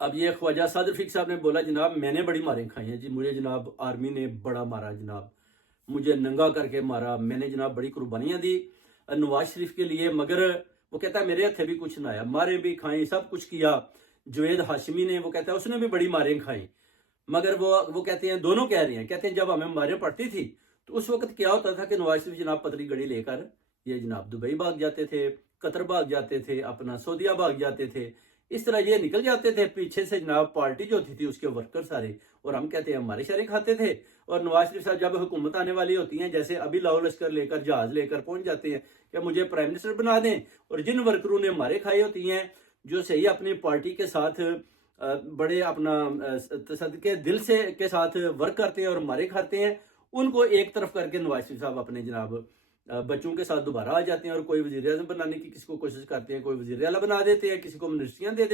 اب یہ خواجہ صادر فیق صاحب نے بولا جناب میں نے بڑی ماریں کھائی ہیں جی، مجھے جناب آرمی نے بڑا مارا جناب، مجھے ننگا کر کے مارا، میں نے جناب بڑی قربانیاں دی نواز شریف کے لیے، مگر وہ کہتا ہے میرے ہتھے بھی کچھ نہ آیا، مارے بھی کھائیں، سب کچھ کیا۔ جوید ہاشمی نے وہ کہتا ہے اس نے بھی بڑی ماریں کھائیں، مگر وہ کہتے ہیں دونوں کہہ رہے ہیں، کہتے ہیں جب ہمیں ماریں پڑتی تھی تو اس وقت کیا ہوتا تھا کہ نواز شریف جناب پتلی گڑی لے کر یہ جناب دبئی بھاگ جاتے تھے، قطر بھاگ جاتے تھے، اپنا سعودیہ بھاگ جاتے تھے، اس طرح یہ نکل جاتے تھے، پیچھے سے جناب پارٹی جو ہوتی تھی اس کے ورکر سارے، اور ہم کہتے ہیں ہمارے شہری کھاتے تھے۔ اور نواز شریف صاحب جب حکومت آنے والی ہوتی ہیں، جیسے ابھی لاؤ لشکر لے کر جہاز لے کر پہنچ جاتے ہیں کہ مجھے پرائم منسٹر بنا دیں، اور جن ورکروں نے مارے کھائی ہوتی ہیں، جو صحیح اپنی پارٹی کے ساتھ بڑے اپنا تصدقے دل سے کے ساتھ ورک کرتے ہیں اور مارے کھاتے ہیں، ان کو ایک طرف کر کے نواز شریف صاحب اپنے جناب بچوں کے ساتھ دوبارہ آ جاتے ہیں، اور کوئی وزیر اعظم بنانے کی کسی کو کوشش کرتے ہیں، کوئی وزیر اعلیٰ بنا دیتے ہیں، کسی کو منسٹریاں دے دیتے ہیں۔